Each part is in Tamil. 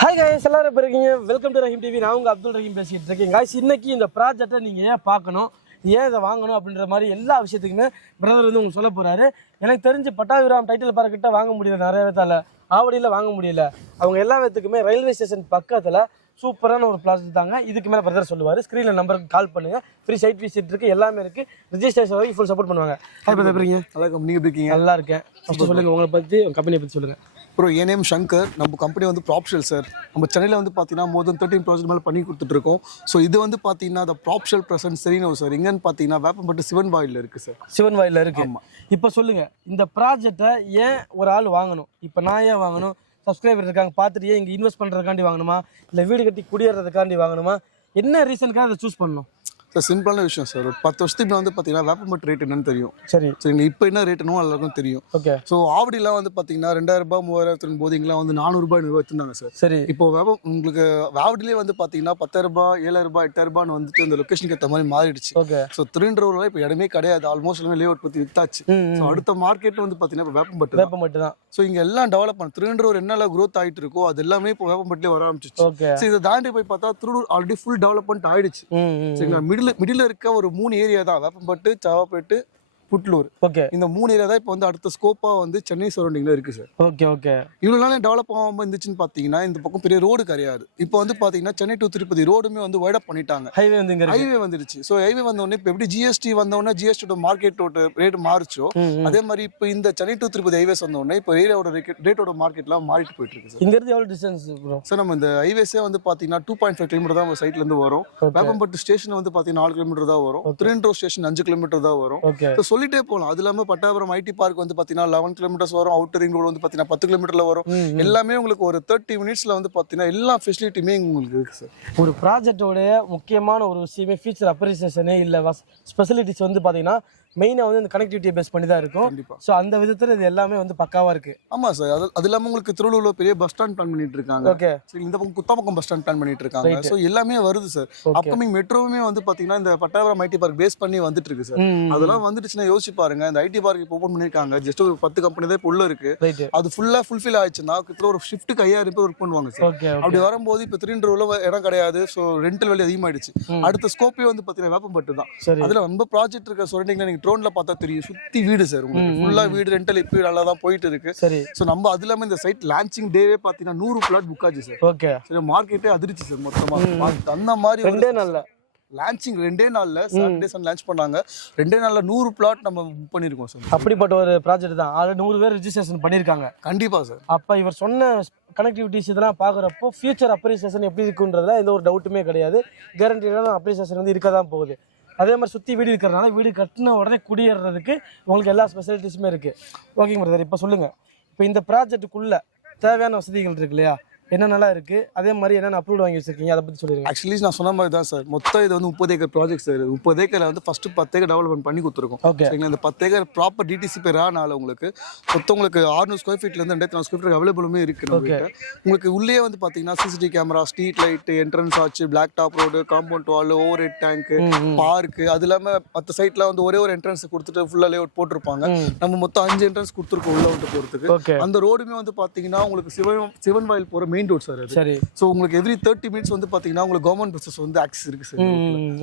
ஹாய் காய்ஸ், எல்லாரும் எப்படி இருக்கீங்க? Welcome to Rahim TV. நான் உங்கள் அப்துல் ரஹீம் பேசிகிட்டு இருக்கேன். காய்ஸ், இன்னைக்கு இந்த ப்ராஜெக்டை நீங்கள் ஏன் பார்க்கணும், ஏன் இதை வாங்கணும் அப்படின்ற மாதிரி எல்லா விஷயத்துக்குமே பிரதர் வந்து உங்களுக்கு சொல்ல போகிறாரு. எனக்கு தெரிஞ்சு பட்டாபிராம் டைட்டில் பார்க்கிட்ட வாங்க முடியல, நிறைய விதத்தால் ஆவடியில் வாங்க முடியல. அவங்க எல்லா விதத்துக்குமே ரயில்வே ஸ்டேஷன் பக்கத்தில் சூப்பரான ஒரு ப்ராஜெக்ட் தாங்க. இதுக்கு மேலே பிரதர் சொல்லுவார். ஸ்க்ரீனில் நம்பருக்கு கால் பண்ணுங்கள். ஃப்ரீ சைட் விசிட் இருக்குது, எல்லாமே இருக்குது. ரிஜிஸ்ட்ரேஷன் வரைக்கும் ஃபுல் சப்போர்ட் பண்ணுவாங்க. ஹாய் பிரதர், எப்படிங்க? நல்லா நீங்கள் எப்படி இருக்கீங்க? நல்லா இருக்கேன். ஃபஸ்ட்டு சொல்லுங்கள், உங்களை பற்றி, உங்கள் கம்பெனியை பற்றி சொல்லுங்கள். ப்ரோ, என் நேம் சங்கர். நம்ம கம்பெனி வந்து ப்ராப்ஷெல் சார். நம்ம சென்னையில் வந்து பார்த்தீங்கன்னா மோர் தென் 13 ப்ராஜெக்ட் மேலே பண்ணி கொடுத்துட்ருக்கோம். ஸோ இது வந்து பார்த்தீங்கன்னா அந்த ப்ராப்ஷெல் ப்ரெசன்ட் சரினோ சார். எங்கன்னு பார்த்தீங்கன்னா வேப்பம்பட்டு சிவன் வாயிலில் இருக்குது சார். சிவன் வாயிலில் இருக்குது. இப்போ சொல்லுங்கள், இந்த ப்ராஜெக்டை ஏன் ஒரு ஆள் வாங்கணும்? இப்போ நான் ஏன் வாங்கணும்? சப்ஸ்கிரைபர் இருக்காங்க பார்த்துட்டு ஏன் இங்கே இன்வெஸ்ட் பண்ணுறதுக்காண்டி வாங்கணுமா, இல்லை வீடு கட்டி குடியேறதுக்காண்டி வாங்கணுமா, என்ன ரீசனுக்காக அதை சூஸ் பண்ணணும்? சார் சிம்பிளான விஷயம் சார். ஒரு 10 வருஷத்துக்கு வந்து பார்த்தீங்கன்னா வேப்பம்பட்டு ரேட் என்னன்னு தெரியும். சரி சரிங்களா? இப்போ என்ன ரேட்டுன்னு எல்லாருக்கும் தெரியும். ஓகே. ஸோ ஆவடிலாம் வந்து பார்த்தீங்கன்னா 2000 ரூபாய் 3000 போது இங்கெல்லாம் வந்து 400 ரூபாய் வச்சுருந்தாங்க சார். சரி. இப்போ உங்களுக்கு ஆவடிலே வந்து பார்த்தீங்கன்னா 10,000 ரூபாய் 7,000 ரூபாய் 8,000 ரூபான்னு வந்துட்டு அந்த லொக்கேஷனுக்கு ஏற்ற மாதிரி மாறிடுச்சு. ஓகே. ஸோ திருன்றவர்கள் இப்போ இடமே கிடையாது. ஆல்மோஸ்ட் எல்லாமே லே அவுட் பற்றி வித்தாச்சு. ஸோ அடுத்த மார்க்கெட் வந்து பார்த்தீங்கன்னா இப்போ வேப்பம்பட்டு தான். ஸோ இங்கே எல்லாம் டெவலப் பண்ண திருன்றவர் என்னெல்லாம் க்ரோத் ஆகிட்டு இருக்கோ அது எல்லாமே இப்போ வேப்பம்பட்டிலே வர ஆரம்பிச்சிச்சு. ஓகே. ஸோ இதை தாண்டி போய் பார்த்தா திருடூர் ஆல்ரெடி ஃபுல் டெவலப்மெண்ட் ஆயிடுச்சு. சரிங்களா? மிடில் இருக்க ஒரு 3 ஏரியா தான், வேப்பம்பட்டு, சாவாப்பேட்டு, புட்லூர். ஓகே. இந்த 3 ஏரியா தான் இப்போ வந்து அடுத்த ஸ்கோப்பா வந்து சென்னை சரௌண்டிங்ல இருக்கு சார். ஓகே. ஓகே. இவ்வளவு நாள் டெவலப் ஆகாம இருந்துச்சுன்னு பாத்தீங்கன்னா இந்த பக்கம் பெரிய ரோடு கிடையாது. இப்போ வந்து பாத்தீங்கன்னா சென்னை டு திருப்பதி ரோடுமே வந்து வைட் அப் பண்ணிட்டாங்க. ஹைவே வந்து ஹைவே வந்துருச்சு. ஸோ ஹைவே வந்த உடனே இப்போ எப்படி ஜிஎஸ்டி வந்த உடனே ஜிஎஸ்டியோட மார்க்கெட்டோட ரேட் மாறிச்சோ அதே மாதிரி இப்போ இந்த சென்னை டு திருப்பதி ஹைவேஸ் வந்த உடனே இப்போ ஏரியாவோட ரேட்டோட மார்க்கெட்லாம் மாறிட்டு போயிட்டு இருக்கு சார். இங்க இருந்து எவ்வளவு டிஸ்டன்ஸ் ப்ரோ? சார் நம்ம இந்த ஹைவேஸே வந்து பாத்தீங்கன்னா 2.5 கிலோமீட்டர் தான் சைட்ல இருந்து வரும். வேப்பம்பட்டு ஸ்டேஷன் வந்து பாத்தீங்கன்னா 4 கிலோமீட்டர் தான் வரும். திருநெல்வேலி ஸ்டேஷன் 5 கிலோமீட்டர் தான் வரும். சொல்லிட்டே போகலாம். அது பட்டாபுரம் ஐடி பார்க் வந்து பாத்தீங்கன்னா 11 கிலோமீட்டர்ஸ் வரும். அவுட்டர் ரிங் ரோடு வந்து பாத்தீங்கன்னா 10 கிலோமீட்டர்ல வரும். எல்லாமே உங்களுக்கு ஒரு 30 மினிட்ஸ்ல வந்து பாத்தீங்கன்னா எல்லா ஃபெசிலிட்டியுமே உங்களுக்கு இருக்கு சார். ஒரு ப்ராஜெக்டோட முக்கியமான ஒரு விஷயமே ஃபீச்சர் அப்ரிசியேஷனே இல்ல ஸ்பெசிலிட்டிஸ் வந்து பாத்தீங்கன்னா மெயினா வந்து இந்த கனெக்டிவிட்டியை பேஸ் பண்ணி தான் இருக்கும். ஸோ அந்த விதத்துல இது எல்லாமே வந்து பக்காவா இருக்கு. ஆமா சார். அது இல்லாம உங்களுக்கு திருவள்ளூர்ல பெரிய பஸ் ஸ்டாண்ட் பிளான் பண்ணிட்டு இருக்காங்க. ஓகே. சரி, இந்த பக்கம் குத்தாம்பக்கம் பஸ் ஸ்டாண்ட் பிளான் பண்ணிட்டு இருக்காங்க. ஸோ எல்லாமே வருது சார். அப்கமிங் மெட்ரோவுமே வந்து பாத்தீங்கன்னா இந்த பட்டாபுரம் ஐடி பார்க் பேஸ் பண்ணி வந்துட்டு இருக்கு சார். அதெல்லாம் வந்துடுச்சுன்னா யோசிச்சு பாருங்க. இந்த ஐடி பார்க் இப்போ ஓபன் பண்ணிருக்காங்க. ஜஸ்ட் ஒரு 10 கம்பெனி தான் இப்போ உள்ள இருக்கு. அது ஃபுல்லா ஃபுல்ஃபில் ஆயிடுச்சுன்னா கிட்ட ஒரு ஷிஃப்ட்டுக்கு 5000 பேர் ஒர்க் பண்ணுவாங்க சார். அப்படி வரும்போது இப்போ திருநெல்வேலியில இடம் கிடையாது. ஸோ ரெண்டல் வேல்யூ அதிகமாயிடுச்சு. அடுத்த ஸ்கோப்பே வந்து பாத்தீங்கன்னா வேப்பம்பட்டு தான். அதுல ரொம்ப ப்ராஜெக்ட் இருக்க சரௌண்டிங்ல நீங்க ட்ரோன்ல பார்த்தா தெரியும். சுத்தி வீடு சார். உங்களுக்கு ஃபுல்லா வீடு ரெண்டல் இப்போ நல்லா தான் போயிட்டு இருக்கு. சரி. சோ நம்ம அது இல்லாம இந்த சைட் லான்ச்சிங் டேவே பாத்தீங்கன்னா 100 பிளாட் புக் ஆச்சு சார். ஓகே. சரி, மார்க்கெட்டே அதிர்ச்சி சார் மொத்தமா. அந்த மாதிரி ரெண்டே நாள்ல லான்ச்சிங் 2 நாள்ல சாட்டர்டே சன் லான்ச் பண்ணாங்க. 2 நாள்ல 100 பிளாட் நம்ம புக் பண்ணிருக்கோம் சார். அப்படிப்பட்ட ஒரு ப்ராஜெக்ட் தான். ஆல்ரெடி 100 பேர் ரெஜிஸ்ட்ரேஷன் பண்ணிருக்காங்க. கண்டிப்பா சார். அப்ப இவர் சொன்ன கனெக்டிவிட்டிஸ் இதெல்லாம் பாக்குறப்போ ஃபியூச்சர் அப்ரிசியேஷன் எப்படி இருக்குன்றதுல எந்த ஒரு டவுட்டுமே கிடையாது. கேரண்டியான அப்ரிசியேஷன் வந்து இருக்க தான் போகுது. அதே மாதிரி சுற்றி வீடு இருக்கிறதுனால வீடு கட்டின உடனே குடியேறதுக்கு உங்களுக்கு எல்லா ஸ்பெசிலிட்டிஸுமே இருக்குது. ஓகேங்க பிரதர், இப்போ சொல்லுங்கள், இப்போ இந்த ப்ராஜெக்ட்டுக்குள்ளே தேவையான வசதிகள் இருக்கு இல்லையா, என்னென்னலாம் இருக்குது, அதே மாதிரி என்னென்ன அப்ரூவ் வாங்கி வச்சிருக்கீங்க, அதை பற்றி சொல்லிடுங்க. ஆக்சுவலி நான் சொன்ன மாதிரி தான் சார். மொத்தம் இது வந்து 30 ஏக்கர் ப்ராஜெக்ட் சார். 30 ஏக்கரில் வந்து ஃபஸ்ட்டு 10 ஏக்கர் டெவலப்மெண்ட் பண்ணி கொடுத்துருக்கோம். ஓகே. இந்த 10 ஏக்கர் ப்ராப்பர் டிடிசி பேரானால உங்களுக்கு மொத்தம் உங்களுக்கு 600 ஸ்கொயர் ஃபீட்லேருந்து 2400 ஸ்கொயர் ஃபீட் அவைலபிளுமே இருக்குது. உங்களுக்கு உள்ளே வந்து பார்த்தீங்கன்னா CCTV camera, street light, entrance ஆச்சு, black top road, compound wall, over head tank, park, அது இல்லாமல் 10 சைட்டில் வந்து ஒரே ஒரு என்ட்ரன்ஸ் கொடுத்துட்டு ஃபுல்லாக லே அவுட் போட்டிருப்பாங்க. நம்ம மொத்தம் 5 என்ட்ரன்ஸ் கொடுத்துருக்கோம் உள்ள வந்து போகிறதுக்கு. அந்த ரோடுமே வந்து பார்த்தீங்கன்னா உங்களுக்கு சிவன் வாயில் போகிற மெயின் ரோட் சார். சரி. சோ உங்களுக்கு எவ்ரி 30 மினிட்ஸ் வந்து பாத்தீங்கன்னா உங்களுக்கு கவர்மெண்ட் பஸ்ஸஸ் வந்து ஆக்சஸ் இருக்கு சார்.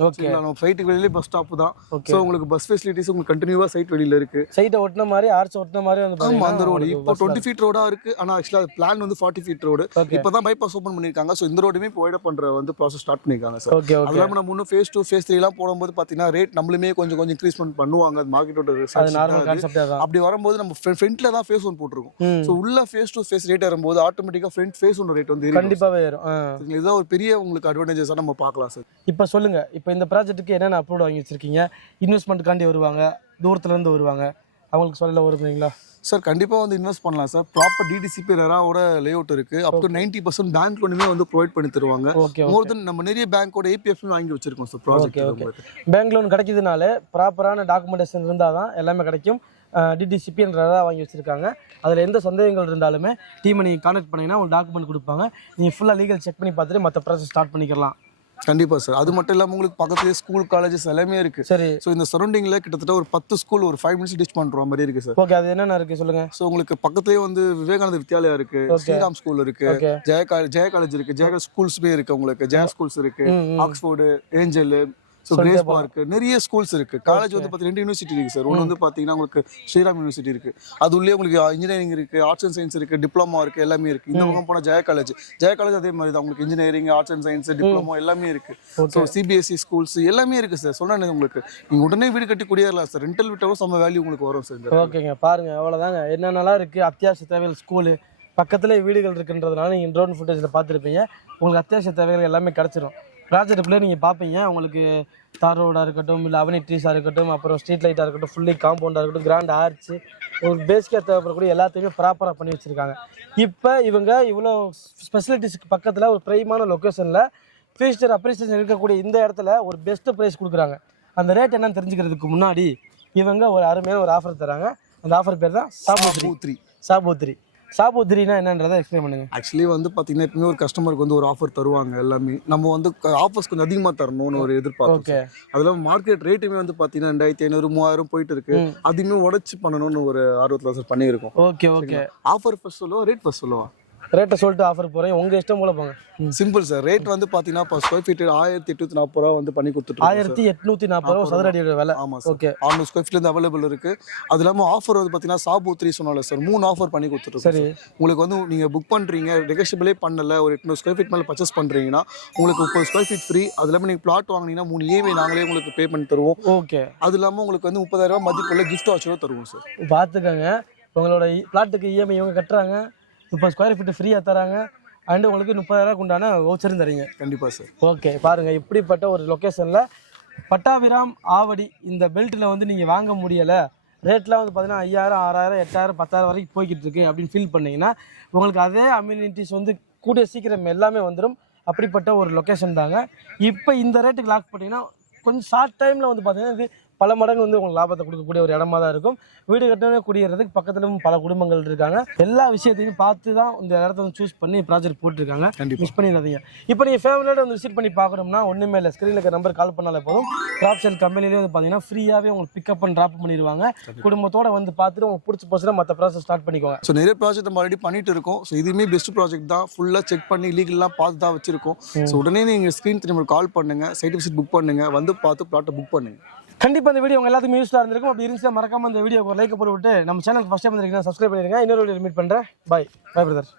ஓகே. நம்ம சைட்டுக்கு வெளியில பஸ் ஸ்டாப் தான். சோ உங்களுக்கு பஸ் ஃபெசிலிட்டிஸ் உங்களுக்கு கண்டினியூவா சைட் வெளியில இருக்கு. சைட்ட ஒட்டன மாதிரி ஆர்ச் ஒட்டன மாதிரி வந்து ஆமா, அந்த ரோடு இப்போ 20 ஃபீட் ரோடா இருக்கு. ஆனா ஆக்சுவலா பிளான் வந்து 40 ஃபீட் ரோடு. இப்போதான் பைபாஸ் ஓபன் பண்ணிருக்காங்க. சோ இந்த ரோடுமே இப்போ வைட் அப் பண்ற வந்து ப்ராசஸ் ஸ்டார்ட் பண்ணிருக்காங்க சார். அதனால நம்ம இன்னும் ஃபேஸ் 2 ஃபேஸ் 3 எல்லாம் போடும்போது பாத்தீங்கன்னா ரேட் நம்மளுமே கொஞ்சம் இன்க்ரீஸ்மென்ட் பண்ணுவாங்க. அது மார்க்கெட்டோட அது நார்மல் கான்செப்ட் தான். அப்படி வரும்போது நம்ம ஃப்ரண்ட்ல தான் ஃபேஸ் 1 போட்டுருக்கோம். சோ உள்ள ஃபேஸ் 2 ஃபேஸ் ரேட் வரும்போது ஆட்டோமேட்டிக்கா ஃப்ரண்ட் ஃபேஸ் 1 ரேட் வந்து கண்டிப்பாவே ஏறும். இதுதான் ஒரு பெரிய உங்களுக்கு அட்வான்டேஜஸா நம்ம பார்க்கலாம் சார். இப்போ சொல்லுங்க, இப்போ இந்த ப்ராஜெக்ட்டுக்கு என்னென்ன அப்ரூவ் வாங்கி வச்சிருக்கீங்க? இன்வெஸ்ட்மெண்ட்டுக்காண்டி வருவாங்க, தூரத்துல இருந்து வருவாங்க, அவங்களுக்கு சொல்ல வருவீங்களா சார்? கண்டிப்பா வந்து இன்வெஸ்ட் பண்ணலாம் சார். ப்ராப்பர் டிடிசிபி ரெராவோட லே அவுட் இருக்கு. அப் டு 90% பேங்க் லோனுமே வந்து ப்ரொவைட் பண்ணி தருவாங்க. மோர் தென் நம்ம நிறைய பேங்கோட ஏபிஎஃப் வாங்கி வச்சிருக்கோம் சார் ப்ராஜெக்ட். பேங்க் லோன் கிடைக்கிறதுனால ப்ராப்பரான டாக்குமெண்டேஷன் இருந்தால் தான் எல்லாமே கிடைக்கும். டிடிசிபின்றதா வாங்கி வச்சுருக்காங்க. அதில் எந்த சந்தேகங்கள் இருந்தாலுமே டீமை நீங்கள் கான்டாக்ட் பண்ணிங்கன்னா உங்களுக்கு டாக்குமெண்ட் கொடுப்பாங்க. நீங்கள் ஃபுல்லாக லீகல் செக் பண்ணி பார்த்துட்டு மற்ற ப்ராசஸ் ஸ்டார்ட் பண்ணிக்கலாம். கண்டிப்பா சார். அது மட்டும் இல்லாம உங்களுக்கு பக்கத்துலயே ஸ்கூல் காலேஜஸ் எல்லாமே இருக்கு. சரி. ஸோ இந்த சரௌண்டிங்ல கிட்டத்தட்ட ஒரு 10 ஸ்கூல் ஒரு 5 மினிட்ஸ் டீச் பண்ற மாதிரி இருக்கு சார். ஓகே, அது என்னென்ன இருக்கு சொல்லுங்க. ஸோ உங்களுக்கு பக்கத்துலயே வந்து விவேகானந்த வித்யாலயா இருக்கு, ஸ்ரீராம் ஸ்கூல் இருக்கு, ஓகே. ஜெய காலேஜ் இருக்கு, ஜெய ஸ்கூல்ஸ்மே இருக்கு, உங்களுக்கு ஜெயா ஸ்கூல்ஸ் இருக்கு, Oxford, angel, so grace park, நிறைய ஸ்கூல்ஸ் இருக்கு. காலேஜ் வந்து பார்த்தீங்கன்னா 2 யூனிவர்சிட்டி இருக்கு சார். ஒன்று வந்து பார்த்தீங்கன்னா உங்களுக்கு ஸ்ரீராம் யூனிவர்சிட்டி இருக்கு, அது உள்ளே உங்களுக்கு இன்ஜினியரிங் இருக்கு, ஆர்ட்ஸ் அண்ட் சயின்ஸ் இருக்கு, டிப்ளமா இருக்கு, எல்லாமே இருக்கு. இந்த பக்கம் போனால் ஜெய காலேஜ் அதே மாதிரி தான் உங்களுக்கு engineering, arts and science, diploma எல்லாமே இருக்கு. ஸோ சிபிஎஸ்சி ஸ்கூல்ஸ் எல்லாமே இருக்கு சார். சொன்னேன் உங்களுக்கு, நீங்க உடனே வீடு கட்டி குடியேறலாம் சார். ரெண்டல் விட்டாலும் சம வேல்யூ உங்களுக்கு வரும் சார். ஓகேங்க, பாருங்க அவ்வளோதாங்க. என்னென்னலாம் இருக்கு, அத்தியாவசிய தேவைகள், ஸ்கூலு பக்கத்துல வீடுகள் இருக்குன்றதுனால நீங்கள் ட்ரோன் ஃபுட்டேஜில் பார்த்துருப்பீங்க. உங்களுக்கு அத்தியாவசிய தேவைகள் எல்லாமே கிடச்சிரும். ப்ராஜெக்ட் நீங்கள் பார்ப்பீங்க. உங்களுக்கு தார் ரோடாக இருக்கட்டும், இல்லை அவனிட்ரீஸாக இருக்கட்டும், அப்புறம் ஸ்ட்ரீட் லைட்டாக இருக்கட்டும், ஃபுல்லி காம்பவுண்டாக இருக்கட்டும், கிராண்ட் ஆர்ச்சு, ஒரு பேசிக்காக தேவைப்படக்கூடிய எல்லாத்தையுமே ப்ராப்பராக பண்ணி வச்சுருக்காங்க. இப்போ இவங்க இவ்வளோ ஸ்பெசிலிட்டிஸ்க்கு பக்கத்தில் ஒரு பிரைமான லொக்கேஷனில் ஃபியூச்சர் அப்ரிசியேஷன் இருக்கக்கூடிய இந்த இடத்துல ஒரு பெஸ்ட்டு ப்ரைஸ் கொடுக்குறாங்க. அந்த ரேட் என்னன்னு தெரிஞ்சுக்கிறதுக்கு முன்னாடி இவங்க ஒரு அருமையான ஒரு ஆஃபர் தராங்க. அந்த ஆஃபர் பேர் தான் சாபூத்ரினா என்னன்றதை எக்ஸ்பிளைன் பண்ணுங்க. ஆக்சுவலி வந்து பார்த்தீங்கன்னா எப்பவுமே ஒரு கஸ்டமருக்கு வந்து ஒரு ஆஃபர் தருவாங்க. எல்லாமே நம்ம வந்து ஆஃபர்ஸ் கொஞ்சம் அதிகமாக தரணும்னு ஒரு எதிர்பார்ப்பு. அதில் மார்க்கெட் ரேட்டுமே வந்து பார்த்தீங்கன்னா 2500 3000 போயிட்டு இருக்கு. அதுவுமே உடச்சி பண்ணணும்னு ஒரு ஆர்வத்தில் சார் பண்ணியிருக்கோம். ஓகே. ஆஃபர் ஃபர்ஸ்ட் சொல்லுவோம், ரேட் ஃபர்ஸ்ட் சொல்லுவோம். ரேட்டை சொல்லிட்டு ஆஃபர் போகிறேன், உங்கள் இஷ்டம் போல போங்க. Simple sir. ரேட் வந்து பார்த்தீங்கன்னா இப்போ ஸ்கொயர் ஃபீட் 1840 ரூபா வந்து பண்ணி கொடுத்துட்டு 1840 ரூபா சதுர அடியோட விலை. ஆமாம் சார். ஓகே. 600 ஸ்கொயர் ஃபீட்லேருந்து அவைலபிள் இருக்கு. அது இல்லாமல் ஆஃபர் வந்து பார்த்தீங்கன்னா சாபூத்ரி சொன்னால சார் 3 ஆஃபர் பண்ணி கொடுத்துருக்கோம். சரி. உங்களுக்கு வந்து நீங்கள் புக் பண்ணுறீங்க, நெகோஷியபிளே பண்ணல, ஒரு 800 ஸ்கொயர் ஃபீட் மேலே பர்ச்சேஸ் பண்ணுறீங்கன்னா உங்களுக்கு 30 ஸ்கொயர் ஃபீட் ஃப்ரீ. அது இல்லாமல் நீங்கள் பிளாட் வாங்கினீங்கன்னா 3 EMI நாங்களே உங்களுக்கு பே பண்ணி தருவோம். ஓகே. அது இல்லாமல் உங்களுக்கு வந்து 30,000 ரூபா மதிப்புள்ள கிஃப்ட் வாட்சரும் தருவோம் சார். பார்த்துக்கோங்க, உங்களோட பிளாட்டுக்கு EMI இவங்க கட்டுறாங்க, 30 ஸ்கொயர் ஃபீட் ஃப்ரீயாக தராங்க, அண்டு உங்களுக்கு 30,000 உண்டான வவுச்சரும் தரீங்க. கண்டிப்பாக சார். ஓகே, பாருங்கள் இப்படிப்பட்ட ஒரு லொக்கேஷனில் பட்டாபிராம் ஆவடி இந்த பெல்ட்டில் வந்து நீங்கள் வாங்க முடியலை, ரேட்லாம் வந்து பார்த்தீங்கன்னா 5000 6000 8000 10,000 வரைக்கும் போய்கிட்டு இருக்கு அப்படின்னு ஃபீல் பண்ணிங்கன்னா உங்களுக்கு அதே அம்யூனிட்டிஸ் வந்து கூடிய சீக்கிரம் எல்லாமே வந்துடும். அப்படிப்பட்ட ஒரு லொக்கேஷன் தாங்க. இப்போ இந்த ரேட்டுக்கு லாக் பண்ணிங்கன்னா கொஞ்சம் ஷார்ட் டைமில் வந்து பார்த்தீங்கன்னா இது பல மடங்கு வந்து உங்களுக்கு லாபத்தை கொடுக்கக்கூடிய ஒரு இடமா தான் இருக்கும். வீடு கட்டணமே குடியேறதுக்கு பக்கத்துலையும் பல குடும்பங்கள் இருக்காங்க. எல்லா விஷயத்தையும் பார்த்து தான் இந்த இடத்த வந்து சூஸ் பண்ணி ப்ராஜெக்ட் போட்டிருக்காங்க. மிஸ் பண்ணிடாதீங்க. இப்போ நீங்கள் ஃபேமிலியோட வந்து விசிட் பண்ணி பார்க்கணும்னா ஒன்றுமே இல்லை, ஸ்க்ரீனில் இருக்கிற நம்பர் கால் பண்ணாலே போதும். ட்ராப்ஷெல் கம்பெனிலேயே வந்து பார்த்தீங்கன்னா ஃப்ரீயாகவே உங்களுக்கு பிக்கப் அண்ட் ட்ராப் பண்ணிடுவாங்க. குடும்பத்தோட வந்து பார்த்துட்டு உங்களுக்கு பிடிச்சி போச்சுன்னா மற்ற ப்ராசஸ் ஸ்டார்ட் பண்ணிக்கோங்க. ஸோ நிறைய ப்ராஜெக்ட் நம்ம ஆல்ரெடி பண்ணிட்டு இருக்கோம். ஸோ இதுவுமே பெஸ்ட் ப்ராஜெக்ட் தான். ஃபுல்லாக செக் பண்ணி லீகல்லாம் பார்த்து தான் வச்சிருக்கோம். ஸோ உடனே நீங்கள் ஸ்க்ரீன் திரும்ப கால் பண்ணுங்க, சைட் விசிட் புக் பண்ணுங்க, வந்து பார்த்து ப்ளாட்டை புக் பண்ணுங்க. கண்டிப்பாக இந்த வீடியோ உங்க எல்லாத்துக்கும் யூஸ்ஃபுல்லாக இருந்திருக்கும். அப்படி இருந்துச்சுன்னா மறக்காம இந்த வீடியோக்கு ஒரு லைக் போட்டு விட்டு நம்ம சேனலுக்கு ஃபர்ஸ்ட் டைம் வந்திருக்கீங்கன்னா சப்ஸ்கிரைப் பண்ணிருங்க. இன்னொரு வீடியோ மீட் பண்ணுறேன். Bye brother.